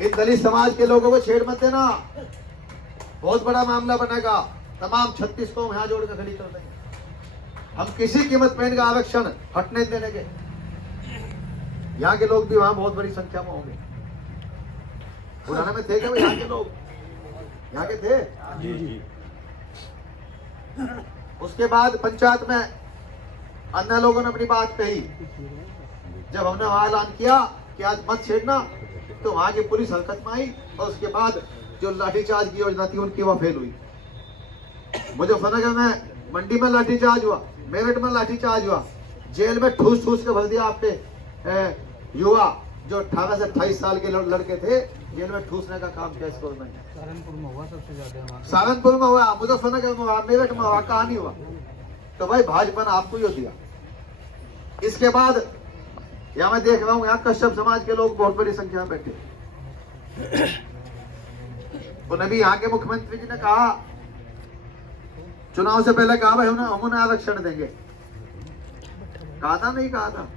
इन दलित समाज के लोगों को छेड़ मत देना, बहुत बड़ा मामला बनेगा। तमाम 36 को यहाँ जोड़ कर खड़ी कर देंगे। हम किसी कीमत पर इनका आरक्षण हटने देने के। यहाँ के लोग भी वहां बहुत बड़ी संख्या में होंगे। पुराने में थे क्या यहाँ के लोग? यहाँ के थे जी जी। उसके बाद पंचायत में अन्य लोगों ने अपनी बात कही। जब हमने वहां ऐलान किया कि आज मत छेड़ना, तो वहां की पुलिस हरकत में आई और उसके बाद जो लाठीचार्ज की योजना थी उनकी वह फेल हुई। मुजफ्फरनगर में मंडी में लाठीचार्ज हुआ, मेरठ में लाठीचार्ज हुआ, जेल में ठूस ठूस के भर दिया आपने युवा जो 18 से 28 साल के लड़के थे, जेल में ठूसने का काम किया इस गवर्नमेंट ने। सहारनपुर में हुआ सबसे ज्यादा, सहारनपुर में हुआ, मुजफ्फरनगर में हुआ, मेरठ में हुआ, कहाँ नहीं हुआ? तो भाई भाजपा ने आपको ही दिया। इसके बाद यहाँ मैं देख रहा हूँ, यहाँ कश्यप समाज के लोग बहुत बड़ी संख्या में बैठे। उन्हें भी यहाँ के मुख्यमंत्री जी ने कहा, चुनाव से पहले कहा भाई हम उन्हें आरक्षण देंगे। कहा था नहीं कहा था?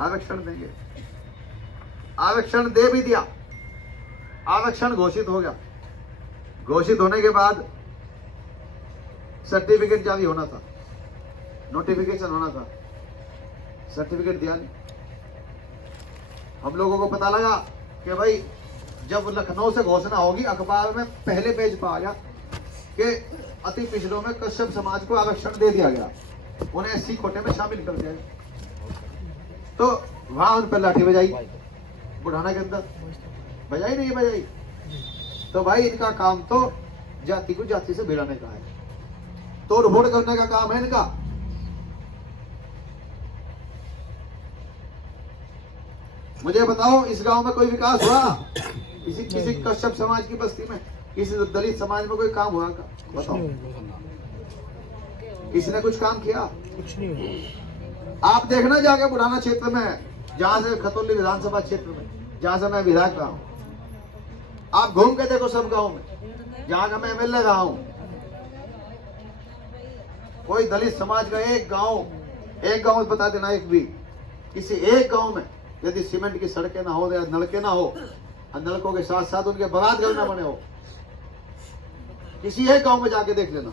आरक्षण देंगे। आरक्षण दे भी दिया, आरक्षण घोषित हो गया। घोषित होने के बाद सर्टिफिकेट जारी होना था, नोटिफिकेशन होना था, सर्टिफिकेट दिया नहीं। हम लोगों को पता लगा कि भाई जब लखनऊ से घोषणा होगी, अखबार में पहले पेज पर आ गया कि अति पिछड़ों में कश्यप समाज को आरक्षण दे दिया गया, उन्हें एससी कोटे में शामिल कर दिया गया। तो वहां उन पर लाठी बजाई, बुढ़ाना के अंदर बजाई नहीं बजाई। तो भाई इनका काम तो जाति को जाति से भिड़ाने का है, तोड़ फोड़ करने का काम है इनका। मुझे बताओ इस गांव में कोई विकास हुआ? किसी कश्यप समाज की बस्ती में, किसी दलित समाज में कोई काम हुआ का? बताओ, किसी ने कुछ काम किया? कुछ नहीं। आप देखना जाके बुढ़ाना क्षेत्र में, जहां से खतौली विधानसभा क्षेत्र में, जहां से मैं विधायक रहा हूं, आप घूम के देखो सब गांव में, जहां का मैं एमएलए रहा हूं, कोई दलित समाज का एक गांव बता देना, एक भी किसी एक गांव में यदि सीमेंट की सड़कें ना हो या नलके ना हो, और नलकों के साथ साथ उनके बारात घर ना बने हो, किसी एक गांव में जाके देख लेना।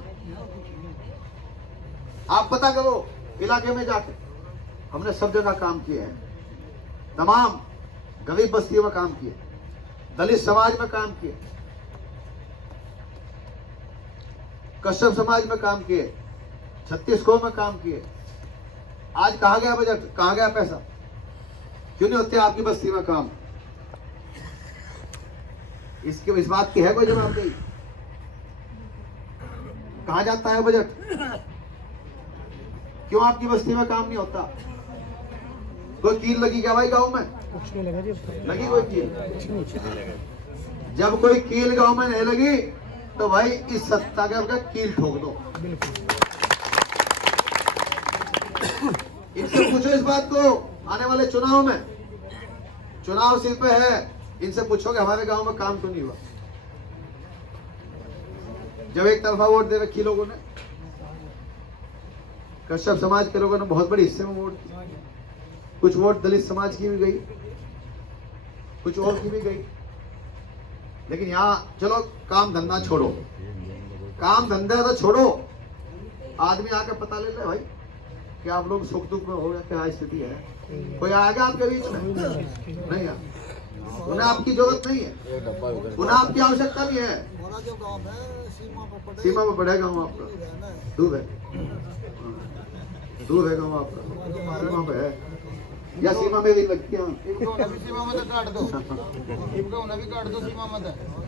आप पता करो इलाके में जाके, हमने सब जगह काम किए हैं, तमाम गरीब बस्तियों में काम किए, दलित समाज में काम किए, कश्यप समाज में काम किए, छत्तीसगढ़ में काम किए। आज कहाँ गया बजट, कहाँ गया पैसा? क्यों नहीं होते आपकी बस्ती में काम? इस बात की है कोई जवाबदेही? कहाँ जाता है बजट? क्यों आपकी बस्ती में काम नहीं होता? कोई कील लगी क्या भाई गांव में? कुछ नहीं लगा जी, लगी कोई कील? जब कोई कील गांव में नहीं लगी तो भाई इस सत्ता के आपका कील ठोक दो। इनसे पूछो इस बात को, आने वाले चुनाव में, चुनाव सिर पे है, इनसे पूछो कि हमारे गांव में काम क्यों नहीं हुआ? जब एक तरफा वोट दे रखी लोगों ने, कश्यप समाज के लोगों ने बहुत बड़ी हिस्से में वोट दिया, कुछ वोट दलित समाज की भी गई, कुछ और की भी गई। लेकिन यहाँ चलो काम धंधा छोड़ो, काम धंधा तो छोड़ो, आदमी आके पता ले ले भाई कि आप लोग सुख दुख में हो गया, क्या स्थिति है। कोई आएगा आपके बीच में? नहीं है, उन्हें आपकी जरूरत नहीं है, उन्हें आपकी आवश्यकता नहीं है। सीमा पर पड़ेगा गाँव आपका, दूर है, दूर है गाँव आपका, सीमा पे है या सीमा में भी लगती है?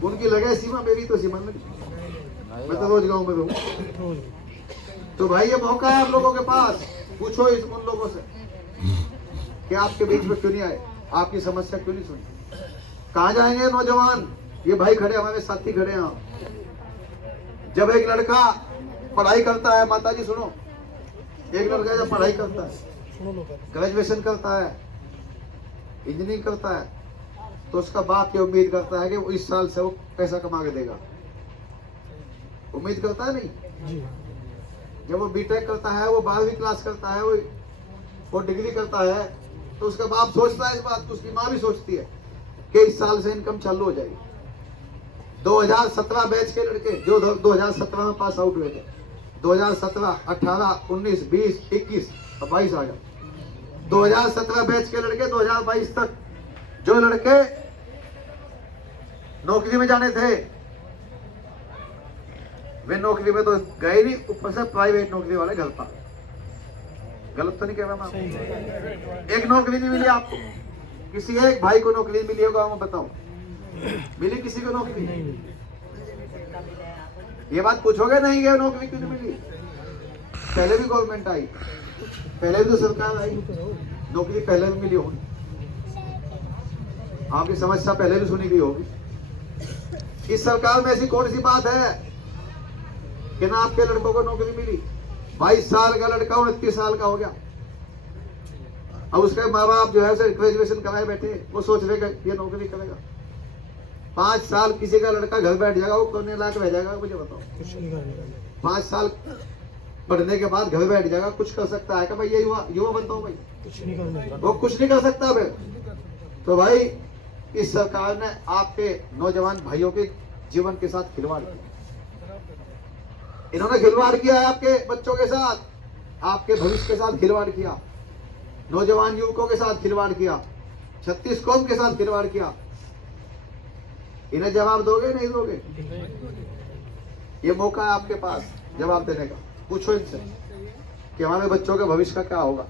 उनकी लगे सीमा, मेरी तो सीमा में, मैं तो रोज गाँव में रहूँ। तो भाई ये मौका है आप लोगों के पास, पूछो इस उन लोगों से कि आपके बीच में क्यों नहीं आए, आपकी समस्या क्यों नहीं सुनी। कहाँ जाएंगे नौजवान? ये भाई खड़े, हमारे साथी खड़े हैं। जब एक लड़का पढ़ाई करता है, माता जी सुनो, एक लड़का जब पढ़ाई करता है, ग्रेजुएशन करता है, इंजीनियरिंग करता है, तो उसका बाप ये उम्मीद करता है कि वो इस साल से वो पैसा कमा के देगा। उम्मीद करता है नहीं? जब वो बीटेक करता है, वो 12वीं क्लास करता है, वो डिग्री करता है, तो उसका बाप सोचता है इस बात को, उसकी माँ भी सोचती है कि इस साल से इनकम चालू हो जाएगी। 2017 बैच के लड़के जो 2017 में पास आउट हुए थे, 2017, 18, 19, 20, 21 और 22 आ गया। 2017 बैच के लड़के 2022 तक जो लड़के नौकरी में जाने थे वे नौकरी में तो गए नहीं, ऊपर से प्राइवेट नौकरी वाले घर पर। गलत तो नहीं कह रहा मैं? एक नौकरी नहीं मिली आपको? किसी एक भाई को नौकरी मिली होगा? मैं बताऊं, मिली किसी को नौकरी? ये बात पूछोगे नहीं कि नौकरी क्यों नहीं मिली? पहले भी गवर्नमेंट आई, पहले भी तो सरकार आई, नौकरी पहले भी मिली होगी, आपकी समस्या पहले भी सुनी गई होगी। इस सरकार में ऐसी कौन सी बात है कि ना आपके लड़कों को नौकरी मिली? 22 साल का लड़का 29 साल का हो गया, अब उसके माँ बाप जो है उसे ग्रेजुएशन कराए बैठे, वो सोच रहे कि ये नौकरी करेगा। 5 साल किसी का लड़का घर बैठ जाएगा, वो करने लायक रह जाएगा? मुझे बताओ, 5 साल पढ़ने के बाद घर बैठ जाएगा, कुछ कर सकता है क्या भाई? ये युवा बनता हूँ भाई, वो कुछ नहीं कर सकता भाई। तो भाई इस सरकार ने आपके नौजवान भाइयों के जीवन के साथ खिलवाड़ किया, इन्होंने खिलवाड़ किया है आपके बच्चों के साथ, आपके भविष्य के साथ खिलवाड़ किया, नौजवान युवकों के साथ खिलवाड़ किया, 36 कौम के साथ खिलवाड़ किया। इन्हें जवाब दोगे नहीं दोगे? ये मौका है आपके पास जवाब देने का। पूछो इनसे कि हमारे बच्चों के भविष्य का क्या होगा,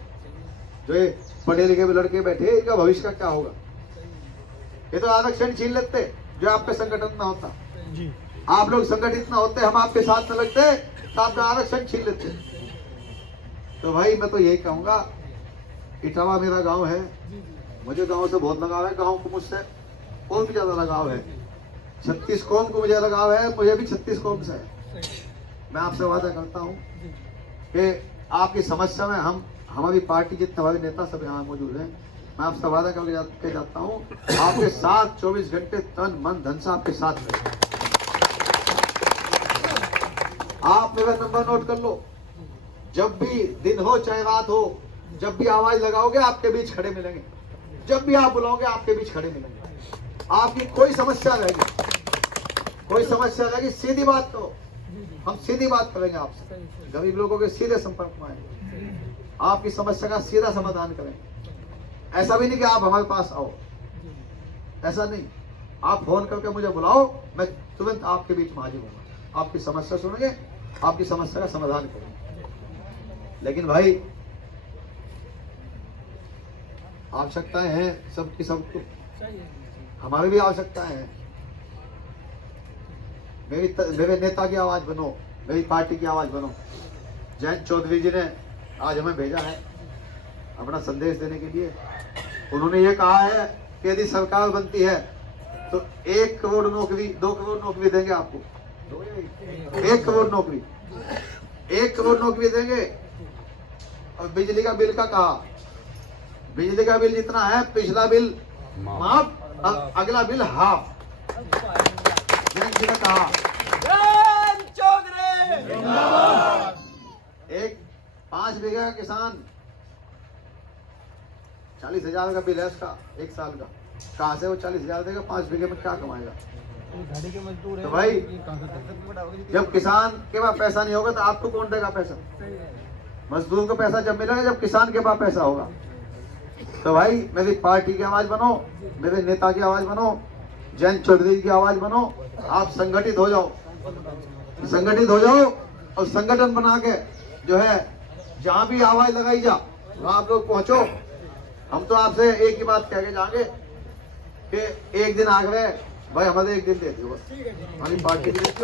जो ये पढ़े लिखे लड़के बैठे इनका भविष्य का क्या होगा? ये तो आरक्षण छीन लेते जो आपके संगठन में होता जी। आप लोग संगठित ना होते, हम आपके साथ में लगते तो आपका आरक्षण छीन लेते। तो भाई मैं तो यही कहूंगा, इटावा मेरा गांव है, मुझे गांव से बहुत लगाव है, गांव को मुझसे और भी ज्यादा लगाव है, 36 कौम को मुझे लगाव है, मुझे भी 36 कौम से है। मैं आपसे वादा करता हूँ कि आपकी समस्या में हमारी पार्टी जितने हमारे नेता सब यहाँ मौजूद हैं, मैं आपसे वादा करके जाता हूँ आपके साथ 24 घंटे तन मन धन से आपके साथ रहें। आप मेरा नंबर नोट कर लो, जब भी दिन हो चाहे रात हो, जब भी आवाज लगाओगे आपके बीच खड़े मिलेंगे, जब भी आप बुलाओगे आपके बीच खड़े मिलेंगे। आपकी कोई समस्या रहेगी, कोई समस्या रहेगी, सीधी बात करो, हम सीधी बात करेंगे आपसे, गरीब लोगों के सीधे संपर्क में आएंगे, आपकी समस्या का सीधा समाधान करेंगे। ऐसा भी नहीं कि आप हमारे पास आओ, ऐसा नहीं, आप फोन करके मुझे बुलाओ, मैं तुरंत आपके बीच में हाजिर होऊंगा, आपकी समस्या सुनेंगे, आपकी समस्या का समाधान करेंगे। लेकिन भाई आवश्यकताएं हैं सबकी, सबको हमारी भी आवश्यकताएं हैं। मेरे नेता की आवाज बनो, मेरी पार्टी की आवाज बनो। जयंत चौधरी जी ने आज हमें भेजा है अपना संदेश देने के लिए। उन्होंने ये कहा है कि यदि सरकार बनती है तो 1 करोड़ नौकरी, 2 करोड़ नौकरी देंगे आपको, 1 करोड़ नौकरी, 1 करोड़ नौकरी देंगे। और बिजली का बिल का कहा, बिजली का बिल जितना है पिछला बिल माफ, अगला बिल हाफ। जयंत जी ने कहा, एक 5 बीघा का किसान 40,000 का बिल है उसका 1 साल का, कहाँ से वो 40,000 देगा? 5 बीघे में क्या कमाएगा? तो भाई जब किसान के पास पैसा नहीं होगा तो आपको कौन देगा पैसा? मजदूर को पैसा जब मिलेगा जब किसान के पास पैसा होगा। तो भाई मेरी पार्टी की आवाज बनो, मेरे नेता की आवाज बनो, जयंत चौधरी की आवाज बनो। आप संगठित हो जाओ, संगठित हो जाओ और संगठन बना के जो है जहां भी आवाज लगाई जा वहां आप लोग पहुंचो। हम तो आपसे एक ही बात कह के जाएंगे कि एक दिन आ गए भाई, हमारे एक दिन दे दो, हमारी पार्टी की अच्छे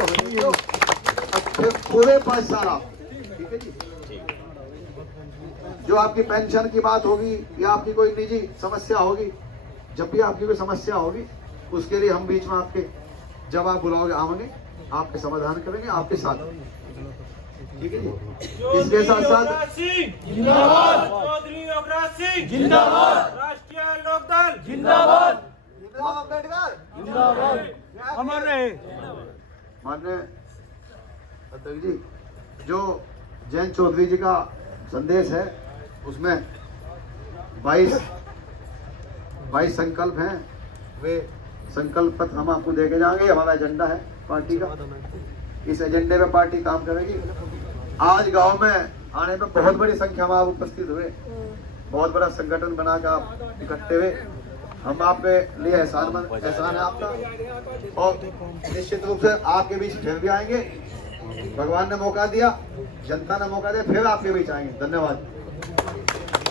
पूरे 5 साल आप, ठीक है जी। जो आपकी पेंशन की बात होगी या आपकी कोई निजी समस्या होगी, जब भी आपकी कोई समस्या होगी उसके लिए हम बीच में आपके, जब आप बुलाओगे आवेंगे, आपके समाधान करेंगे, आपके साथ, ठीक है जी। इसके साथ साथ जिंदाबाद, चौधरी योगराज सिंह जिंदाबाद, राष्ट्रीय लोकदल जिंदाबाद, अमर रहे। माननीय अध्यक्ष जी, जो जयंत चौधरी जी का संदेश है उसमें 22 संकल्प हैं, वे संकल्प पत्र हम आपको देके जाएंगे। हमारा एजेंडा है पार्टी का, इस एजेंडे पे पार्टी काम करेगी। आज गांव में आने में बहुत बड़ी संख्या में आप उपस्थित हुए, बहुत बड़ा संगठन बनाकर आप इकट्ठे हुए। हम आपके लिए एहसान है आपका, और निश्चित रूप से आपके बीच फिर भी आएंगे। भगवान ने मौका दिया, जनता ने मौका दिया, फिर आपके बीच आएंगे। धन्यवाद।